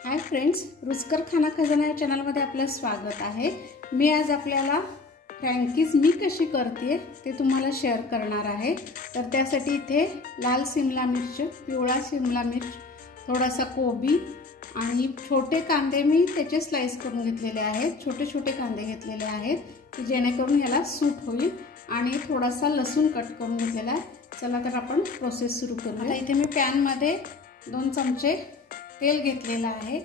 Hi friends, रुचकर खाना खजाना या चॅनलमध्ये आपलं स्वागत आहे। मी आज आपल्याला फ्रँकीज मी कशी करते ते तुम्हाला शेअर करणार आहे। तर त्यासाठी इथे लाल शिमला मिर्च, पिवळा शिमला मिर्च, थोडासा कोबी आणि छोटे कांदे मी त्याचे स्लाइस करून घेतलेले आहेत। छोटे छोटे कांदे घेतलेले आहेत की जेणेकरून याला सूट होईल आणि थोडासा लसूण कट करून घेतलेला आहे। चला तर आपण प्रोसेस सुरू करूया। आता इथे मी पॅन मध्ये 2 चमचे तेल घेतलेलं आहे।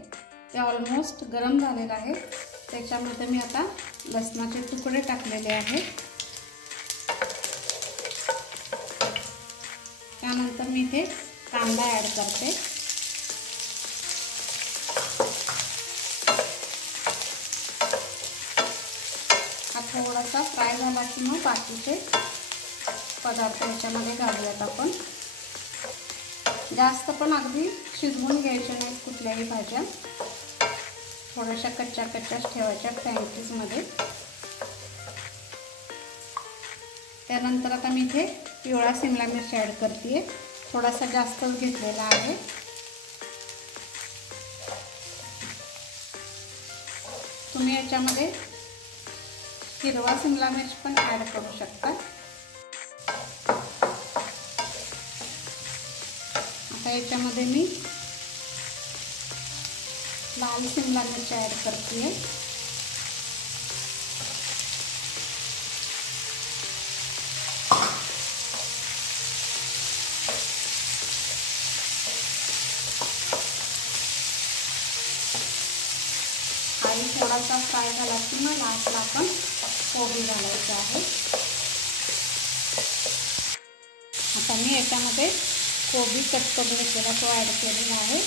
ते ऑलमोस्ट गरम झालेलं आहे। त्याच्यामध्ये मी आता लसणाचे तुकडे टाकलेले आहेत। त्यानंतर मी इथे कांदा ॲड करते। हा थोडासा फ्राय झाला की मग बाकीचे पदार्थ याच्यामध्ये घालूयात आपण। जास्त पण अगदी शिजवून घ्यायचे नाहीत कुठल्याही भाज्या, थोड्याशा कच्च्या ठेवायच्या फ्रँकीज मध्ये। त्यानंतर आता मी इथे पिवळा शिमला मिरची ॲड करते। थोडासा जास्तच घेतलेला आहे। तुम्ही याच्यामध्ये हिरवा शिमला मिर्च पण ॲड करू शकता। आता याच्यामध्ये मी लाल शिमला मिर्च ॲड करते। आणि थोडासा फ्राय झाला की मग लास्टला आपण कोबी घालायचं आहे। आता मी याच्यामध्ये कोबी कट करून घेतलेला तो ॲड केलेला आहे।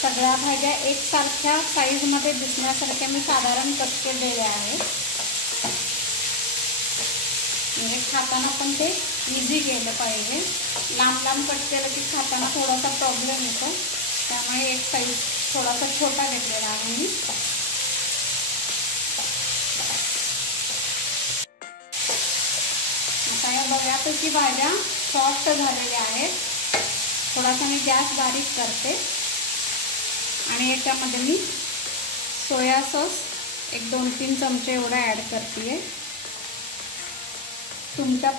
सगळ्या भाज्या एकसारख्या साईजमध्ये दिसण्यासारख्या मी साधारण कट केलेल्या आहेत, म्हणजे खाताना पण ते इझी गेलं पाहिजे। लांब लांब कट केलं की खाताना थोडासा प्रॉब्लेम येतो, त्यामुळे एक साईज थोडासा छोटा घेतलेला आहे मी। आता या बऱ्यापैकी भाज्या सॉफ्ट झालेल्या आहेत। थोडासा मी गॅस बारीक करते आणि याच्यामध्ये मी सोया सॉस एक 2-3 चमचे एवढा ॲड करते। तुमच्या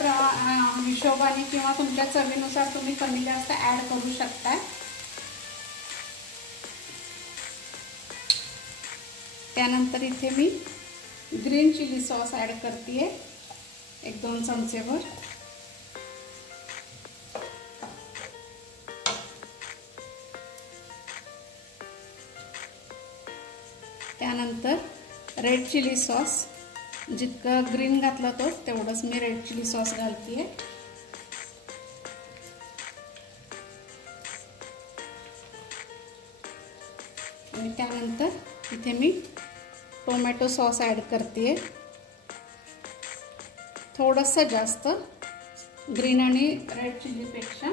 हिशोबाने किंवा तुमच्या चवीनुसार तुम्ही कमी जास्त ॲड करू शकता। त्यानंतर इथे मी ग्रीन चिली सॉस ॲड करते एक 2 चमचेभर। त्यानंतर रेड चिली सॉस, जितकं ग्रीन घातलं तो तेवढंच मी रेड चिली सॉस घालते। आणि त्यानंतर इथे मी टोमॅटो सॉस ॲड करते, थोडंसं जास्त ग्रीन आणि रेड चिलीपेक्षा।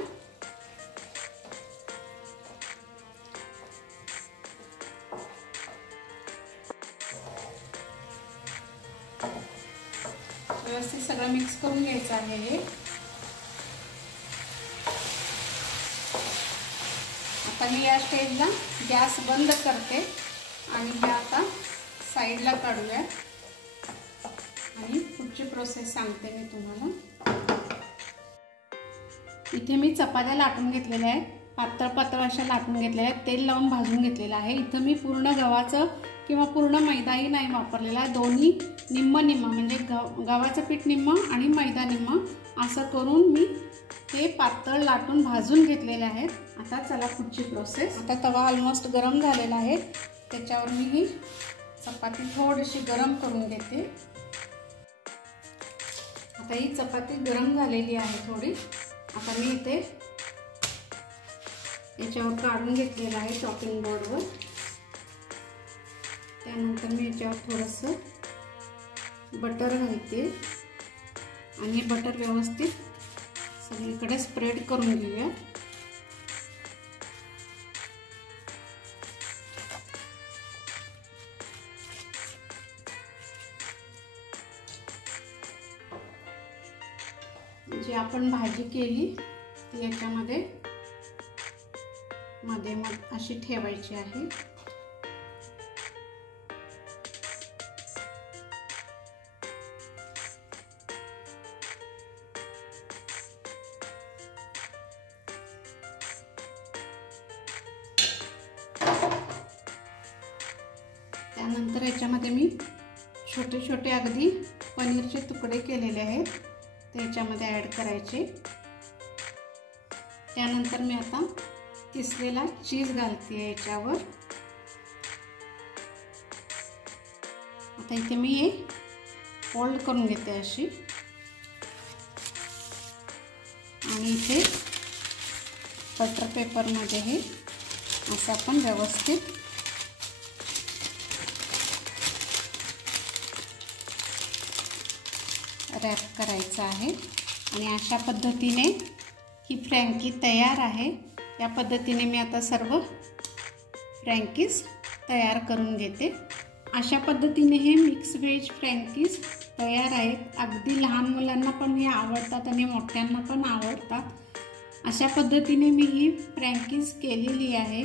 व्यवस्थित सगळं मिक्स करून घ्यायचं आहे हे। आता मी या स्टेजला गॅस बंद करते आणि हे आता साईडला काढूया आणि पुढची प्रोसेस सांगते मी तुम्हाला। इथे मी चपात्या लाटून घेतलेल्या आहेत, पातळ अशा लाटून घेतलेल्या आहेत, तेल लावून भाजून घेतलेलं आहे। इथं मी पूर्ण गव्हाचं किंवा पूर्ण मैदाही नाही वापरलेला आहे, दोन्ही निम्म म्हणजे गव्हाचं पीठ निम्म आणि मैदा निम्म असं करून मी ते पातळ लाटून भाजून घेतलेले आहेत। आता चला पुढची प्रोसेस। आता तवा ऑलमोस्ट गरम झालेला आहे, त्याच्यावर मी ही चपाती थोडीशी गरम करून घेते। आता ही चपाती गरम झालेली आहे थोडी। आता मी इथे याच्यावर काढून घेतलेलं आहे चॉपिंग बोर्डवर। त्यानंतर मी याच्यावर थोडंसं बटर घालते आणि बटर व्यवस्थित सगळीकडे स्प्रेड करून घेऊया। जी आपण भाजी केली ती याच्यामध्ये मध्ये मग अशी ठेवायची आहे। त्यानंतर याच्यामध्ये मी छोटे छोटे अगदी पनीरचे तुकडे केलेले आहेत ते याच्यामध्ये ॲड करायचे। त्यानंतर मी आता किसलेला चीज घालते याच्यावर। आता इथे मी हे फोल्ड करून घेते अशी आणि इथे बटर पेपरमध्ये हे असं आपण व्यवस्थित रॅप करायचं आहे आणि अशा पद्धतीने ही फ्रँकी तयार आहे। या पद्धतीने मी आता सर्व फ्रँकीज तयार करून घेते। अशा पद्धतीने हे मिक्स व्हेज फ्रँकीज तयार आहेत। अगदी लहान मुलांना पण हे आवडतात आणि मोठ्यांना पण आवडतात। अशा पद्धतीने मी ही फ्रँकीज केलेली आहे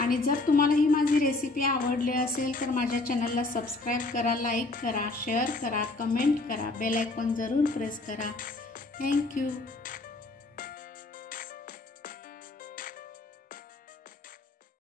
आणि जर तुम्हाला ही माझी रेसिपी आवडली असेल तर माझ्या चॅनलला सबस्क्राइब करा, लाईक करा, शेअर करा, कमेंट करा, बेल आयकॉन जरूर प्रेस करा। थँक्यू।